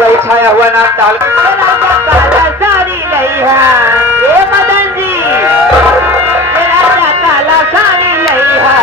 वही छाया हुआ नाम डाल काला साड़ी लई है ये मदन जी, राजा काला साड़ी लई है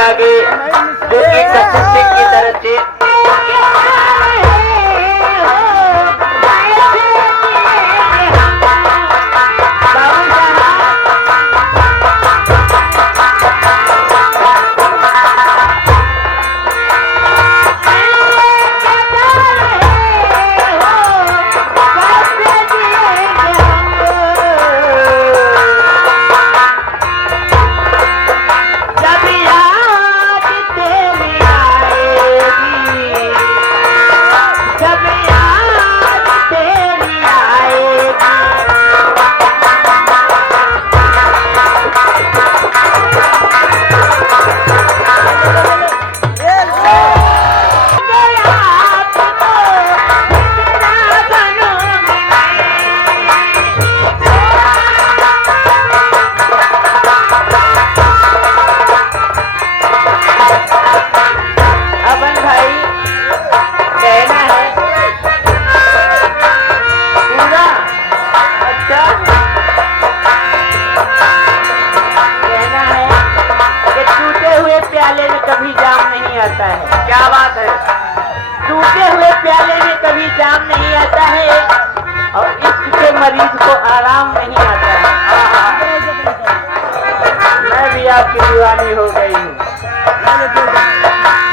आगे जो कि कशिश सिंह की तरफ से कभी जाम नहीं आता है। क्या बात है, टूटे हुए प्याले में कभी जाम नहीं आता है और इश्क के मरीज को आराम नहीं आता है। मैं भी आपकी दीवानी हो गई हूँ।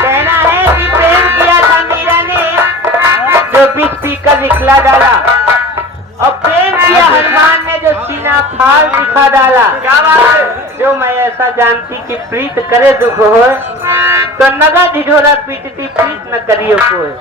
कहना है कि प्रेम किया था मीरा ने जो बीच पी कर निकला डाला, और प्रेम किया हनुमान ने जो सीना फाड़ दिखा डाला। क्या बात है, जो मैं ऐसा जानती कि प्रीत करे दुख हो तो नगा ढिढोरा पीटती प्रीत न करियो कोई।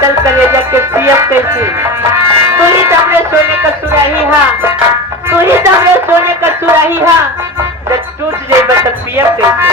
चल कलेजा के पियब कैसे, तू ही तमरे सोने का सुराही हा, तू ही तमरे सोने का सुराही हा, जब टूट जाए तो पियब कैसे।